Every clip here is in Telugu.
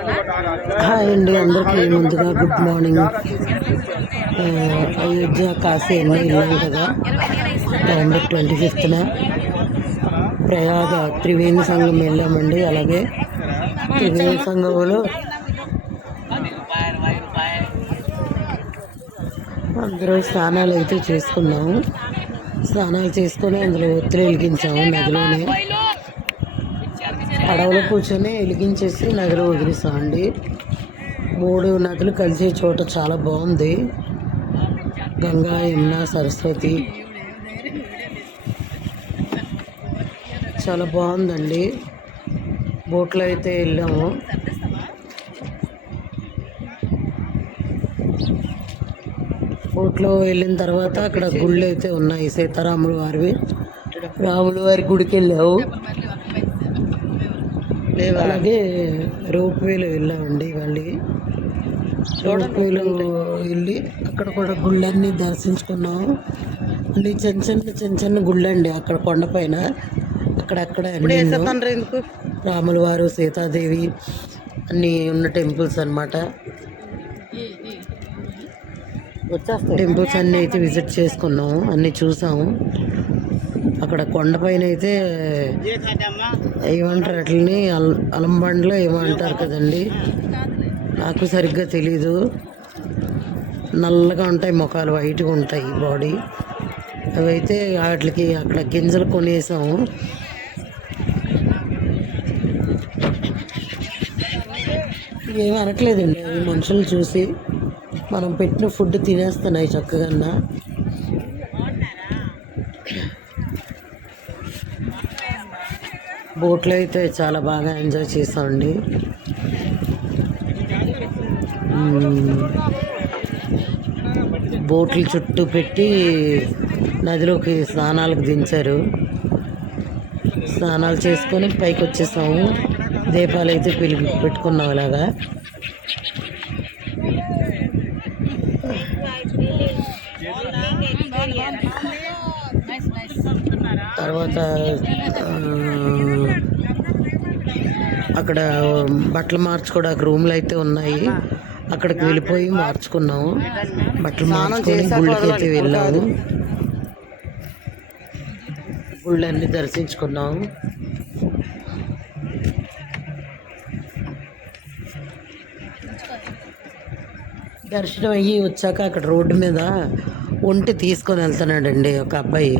హాయ్ అండి, అందరికీ ముందుగా గుడ్ మార్నింగ్. అయోధ్య కాశీ అన్నీ వెళ్ళాం కదా. నవంబర్ 25న ప్రయాగ త్రివేణి సంఘం వెళ్ళామండి. అలాగే త్రివేణి సంఘంలో అందరూ స్నానాలు అయితే చేసుకున్నాము. స్నానాలు చేసుకొని అందులో ఒత్తిడి వెలిగించాము. నదిలోనే పడవలో కూర్చొని వెలిగించేసి నదిలో వదిలేసామండి. 3 నదులు కలిసే చోట చాలా బాగుంది. గంగా, యమున, సరస్వతి చాలా బాగుందండి. బోట్లో అయితే వెళ్ళాము. బోట్లో వెళ్ళిన తర్వాత అక్కడ గుళ్ళు అయితే ఉన్నాయి. సీతారాముల వారివి, రాముల వారి గుడికి వెళ్ళాము. అలాగే రోప్ వేలో వెళ్ళామండి. మళ్ళీ రోప్ వేలో వెళ్ళి అక్కడ కూడా గుళ్ళన్నీ దర్శించుకున్నాము. అన్ని చిన్న చిన్న గుళ్ళండి అక్కడ కొండపైన. అక్కడక్కడ రాముల వారు, సీతాదేవి అన్నీ ఉన్న టెంపుల్స్ అన్నమాట. టెంపుల్స్ అన్నీ అయితే విజిట్ చేసుకున్నాము, అన్నీ చూసాము. అక్కడ కొండపైన అయితే ఏమంటారు అట్లని, అలంబండ్లో ఏమంటారు కదండి, నాకు సరిగ్గా తెలీదు. నల్లగా ఉంటాయి ముఖాలు, వైట్గా ఉంటాయి బాడీ. అవైతే వాటికి అక్కడ గింజలు కొనేసాము. ఏమి అనట్లేదండి, అవి మనుషులు చూసి మనం పెట్టిన ఫుడ్ తినేస్తున్నాయి చక్కగా. బోట్లో అయితే చాలా బాగా ఎంజాయ్ చేసామండి. బోట్లు చుట్టూ పెట్టి నదిలోకి స్నానాలకు దించారు. స్నానాలు చేసుకొని పైకి వచ్చేసాము. దీపాలు అయితే పెట్టుకున్నాం ఇలాగా. తర్వాత అక్కడ బట్టలు మార్చుకోవడానికి రూమ్లు అయితే ఉన్నాయి. అక్కడికి వెళ్ళిపోయి మార్చుకున్నాము. బట్టలు మార్చుకొని గుళ్ళకి అయితే వెళ్ళాము. గుళ్ళన్నీ దర్శించుకున్నాము. దర్శనం అయ్యి వచ్చాక అక్కడ రోడ్డు మీద ఒంటి తీసుకొని వెళ్తున్నాడండి ఒక అబ్బాయి.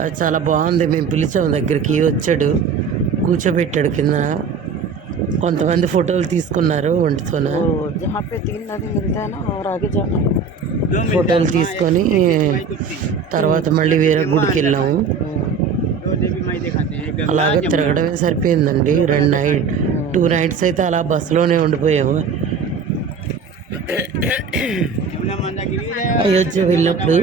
అది చాలా బాగుంది. మేము పిలిచాము, దగ్గరికి వచ్చాడు, కూర్చోబెట్టాడు కింద. కొంతమంది ఫోటోలు తీసుకున్నారు ఒంటితోన. ఫోటోలు తీసుకొని తర్వాత మళ్ళీ వేరే గుడికి వెళ్ళాము. అలాగే తిరగడమే సరిపోయిందండి. 2 నైట్స్ అయితే అలా బస్సులోనే ఉండిపోయాము. అయోధ్య వెళ్ళినప్పుడు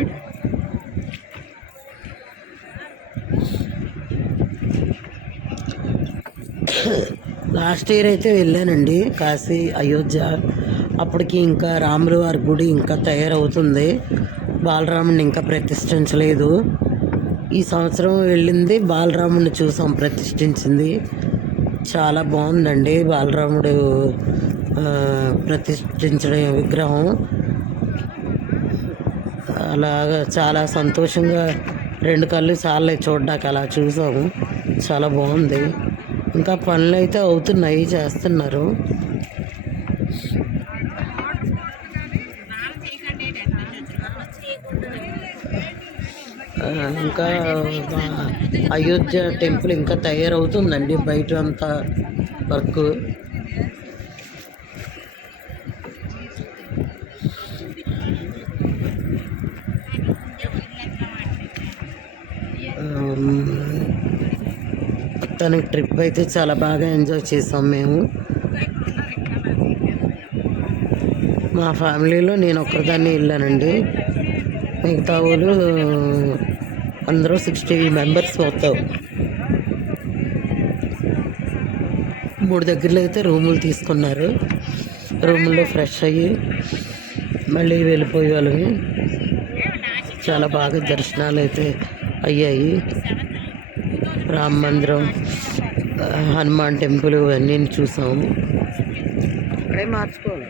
లాస్ట్ ఇయర్ అయితే వెళ్ళానండి కాశీ, అయోధ్య. అప్పటికి ఇంకా రాముల వారి గుడి ఇంకా తయారవుతుంది. బాలరాముడిని ఇంకా ప్రతిష్ఠించలేదు. ఈ సంవత్సరం వెళ్ళింది, బాలరాముడిని చూసాం ప్రతిష్ఠించింది. చాలా బాగుందండి బాలరాముడు ప్రతిష్ఠించిన విగ్రహం. అలాగా చాలా సంతోషంగా 2 కళ్ళు చాలే చూడ్డానికి. అలా చూసాము, చాలా బాగుంది. ఇంకా పనులు అయితే అవుతున్నాయి, చేస్తున్నారు. ఇంకా అయోధ్య టెంపుల్ ఇంకా తయారవుతుందండి, బయట అంతా వర్క్. తన ట్రిప్ అయితే చాలా బాగా ఎంజాయ్ చేసాం మేము. మా ఫ్యామిలీలో నేను ఒక్కరిదాన్ని వెళ్ళానండి. మిగతా వాళ్ళు అందరూ 60 మెంబర్స్ అవుతాం. 3 దగ్గరలో అయితే రూములు తీసుకున్నారు. రూముల్లో ఫ్రెష్ అయ్యి మళ్ళీ వెళ్ళిపోయే వాళ్ళమి. చాలా బాగా దర్శనాలు అయితే అయ్యాయి. రామ మందిరం, హనుమాన్ టెంపుల్ ఇవన్నీ చూసాము. ఇప్పుడే మార్చుకోవాలి.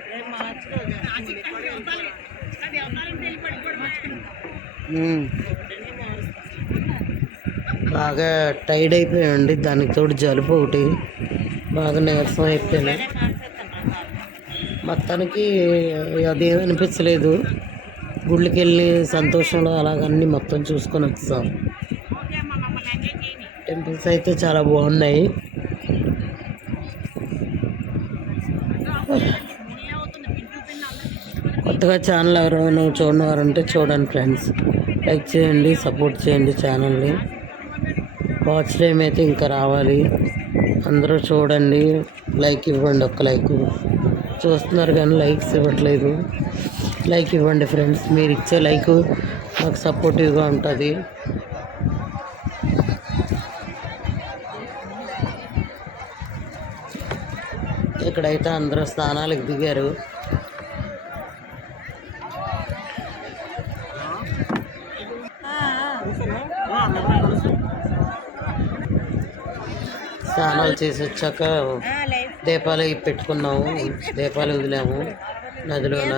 బాగా టైడ్ అయిపోయాయండి, దానికి తోడు జలుబు ఒకటి, బాగా నీరసం అయిపోయినాయి. మొత్తానికి అదేం అనిపించలేదు. గుళ్ళకి వెళ్ళి సంతోషంలో అలాగన్నీ మొత్తం చూసుకొని వచ్చాం. టెంపుల్స్ అయితే చాలా బాగున్నాయి. కొత్తగా ఛానల్ ఎవరైనా చూడని వారు ఉంటే చూడండి ఫ్రెండ్స్, లైక్ చేయండి, సపోర్ట్ చేయండి ఛానల్ని. వాచ్ టైం అయితే ఇంకా రావాలి, అందరూ చూడండి, లైక్ ఇవ్వండి. ఒక్క లైక్ చూస్తున్నారు కానీ లైక్స్ ఇవ్వట్లేదు. లైక్ ఇవ్వండి ఫ్రెండ్స్, మీరు ఇచ్చే లైక్ మాకు సపోర్టివ్గా ఉంటుంది. ఇక్కడైతే అందరూ స్నానాలకు దిగారు. స్నానాలు చేసి వచ్చాక దీపాలు పెట్టుకున్నాము, దీపాలు వదిలాము నదిలోన.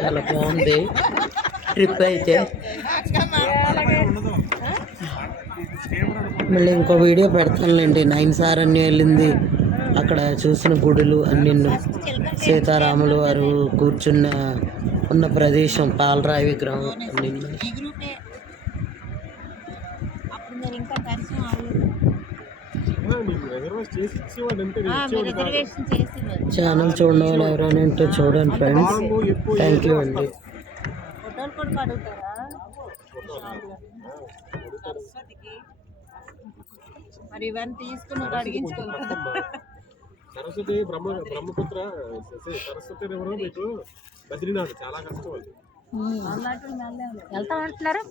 చాలా బాగుంది ట్రిప్ అయితే. మళ్ళీ ఇంకో వీడియో పెడతానులేండి. 9 సారణ్యం వెళ్ళింది, అక్కడ చూసిన గుడులు అన్ని, సీతారాములు వారు ఉన్న ప్రదేశం, పాలరాయి విగ్రహం అన్ని. ఛానల్ చూడడం వాళ్ళు ఎవరైనా ఉంటే చూడండి ఫ్రెండ్స్. థ్యాంక్ యూ అండి. మరి ఇవన్నీ తీసుకుని సరస్వతి బ్రహ్మపుత్ర సరస్వతి రివర్ మీకు బద్రీనాథ్ చాలా కష్టం అది. వెళ్తా అంటున్నారు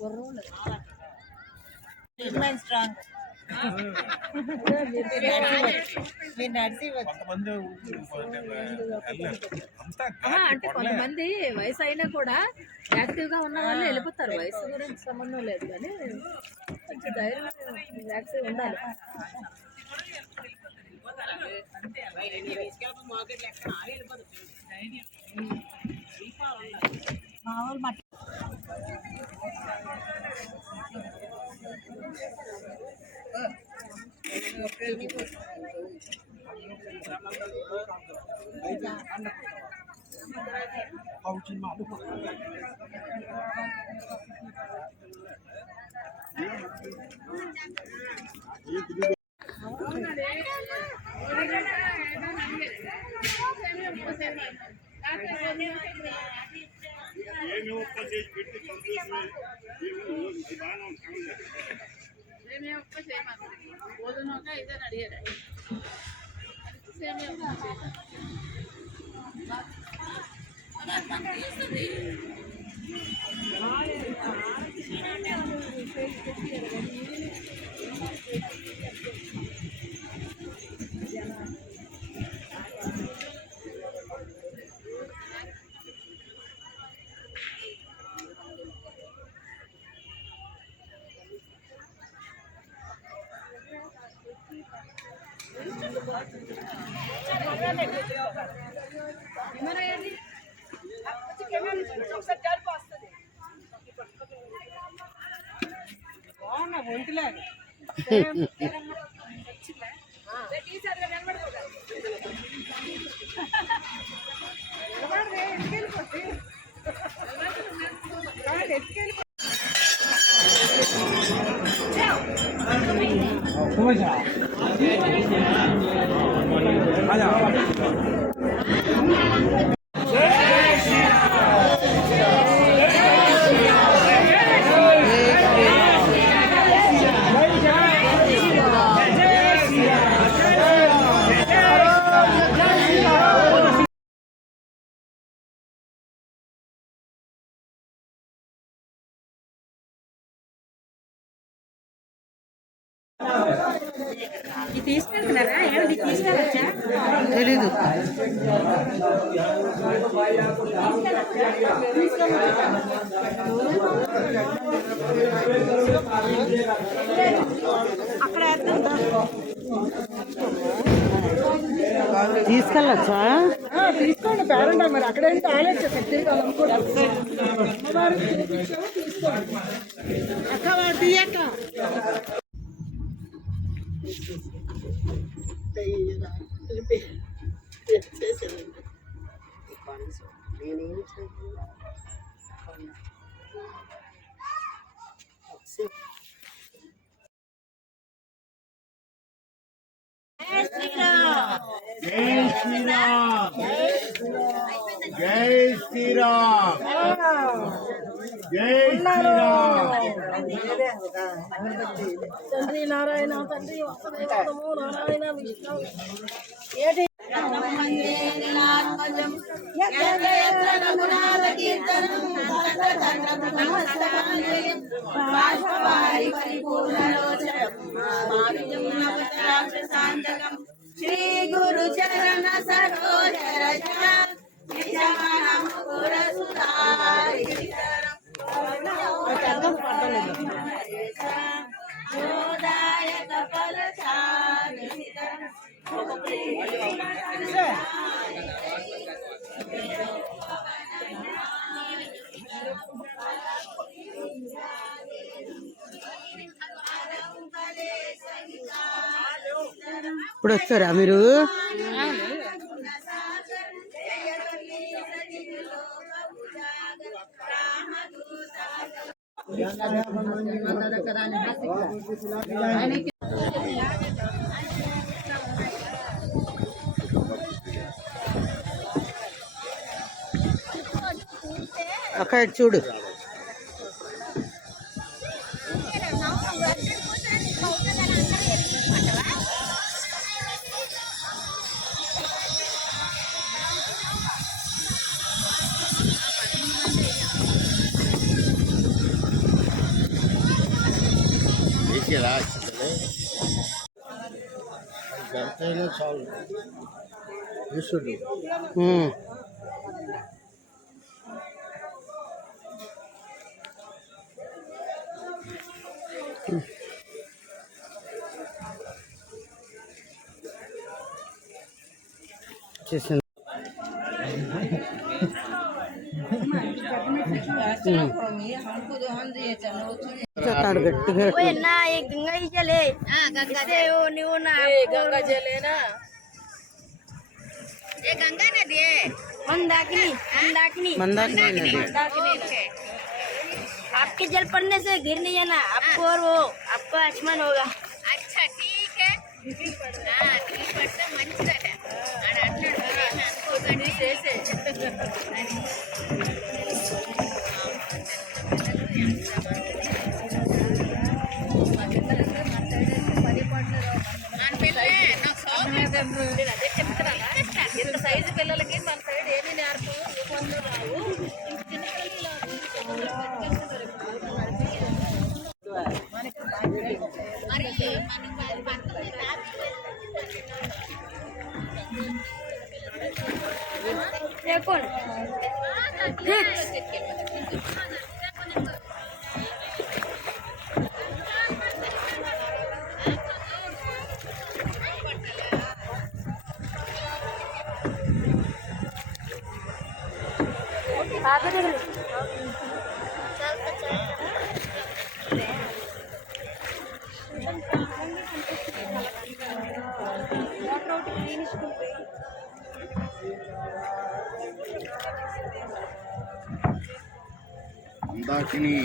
స్ట్రాంగ్. అంటే కొంతమంది వయసు అయినా కూడా యాక్టివ్ గా ఉన్న వాళ్ళు వెళ్ళిపోతారు. వయసు గురించి సంబంధం లేదు కానీ కొంచెం ధైర్యం, యాక్టివ్ ఉండాలి. మామూలు మట్టి ఒంటిలాగా తీసుకెళ్తున్నారా? ఏమిటి తీసుకెళ్ళచ్చా? తెలీదు. అక్కడ తీసుకెళ్ళచ్చా? తీసుకోండి పేరెంట్ మరి అక్కడే ఆలోచించండి అమ్మవారికి తీసుకోండి అక్క వాడు తీయక్క జై శ్రీరామ్ జై శ్రీరామ్ జై శ్రీరామ్ తండ్రి నారాయణ తండ్రి వసుదేవము నారాయణ విష్ణు ఏటి శ్రీ గురు చరణ సరోజ ఇప్పుడు వచ్చారా మీరు? అక్కడ చూడు. చేసింది చెప్తాడు గట్టిగా. गंगा ही चले गंगा से वो न्यू ना गंगा जल है ना, ये गंगा नदी है मंदाकिनी मंदाकिनी मंदाकिनी नदी। आपके जल पड़ने से गिर नहीं है ना आपको, और वो आपका आसमान होगा. अच्छा ठीक है. हाँ 3% మంచిదట అని అంటాడు. అనుకోకండి చేసే ఇంత సైజు పిల్లలకి మన సైడ్ ఏమీ నేర్పు రావు. कौन మందాకిని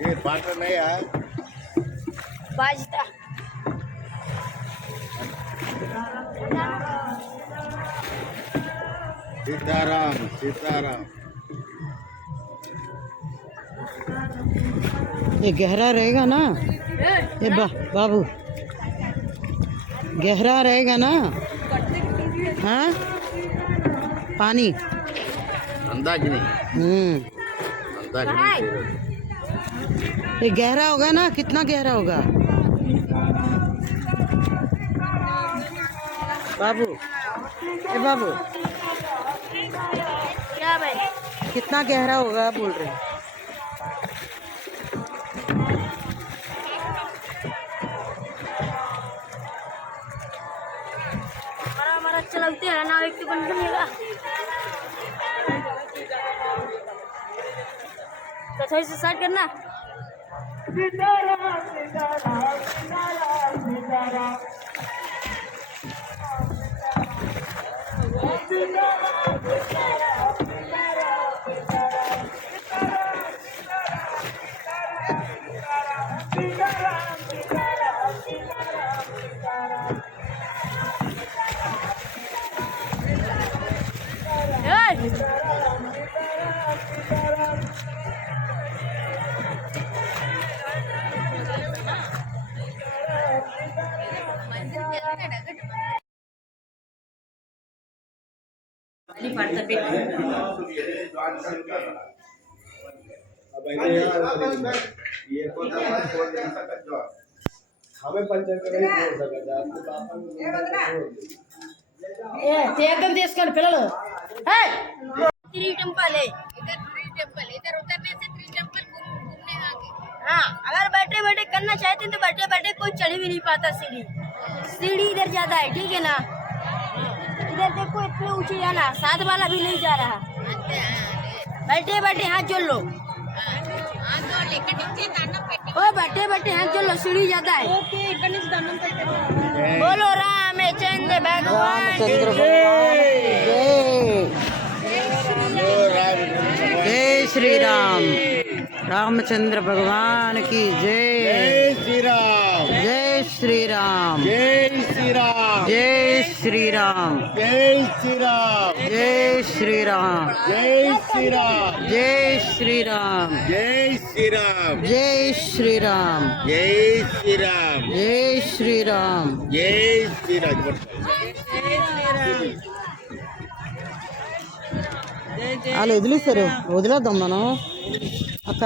ये पार्ट नहीं है बाजता सीताराम सीताराम ये गहरा रहेगा ना ये बाबू, गहरा रहेगा ना? हाँ पानी मंदाकिनी मंदाकिनी ये गहरा होगा ना? कितना गहरा होगा? बाबू ए बाबू क्या भाई? कितना गहरा होगा बोल रहे हैं? हमारा चलते है ना, एक बन जाएगा तो थोड़ी सी स्टार्ट करना। తీర్థం తీసుకోండి పిల్లలు. थ्री टेम्पल है इधर, थ्री टेम्पल इधर उतरने से थ्री टेम्पल घूमने आगे। हाँ, अगर बैठे बैठे करना चाहते हैं तो बैठे बैठे कोई चढ़ भी नहीं पाता सीढ़ी। सीढ़ी इधर ज्यादा है, ठीक है ना। इधर देखो इतने ऊंचे जाना, साथ वाला भी नहीं जा रहा। बैठे बैठे हाथ जोड़ लो, ओ बैठे बैठे हाथ जोड़ लो, सीढ़ी ज्यादा है। बोलो रामचंद्र भगवान रामचंद्र की जय श्री राम। रामचंद्र भगवान की जय। जय श्री राम जय श्री राम। जय श्री राम जय श्री राम। जय श्री राम जय श्री राम। जय श्री राम जय श्री राम। जय श्री राम जय श्री राम। जय श्री राम जय श्री राम। जय श्री राम। వాళ్ళు వదిలేస్తారు, వదిలేద్దాం మనం అక్క.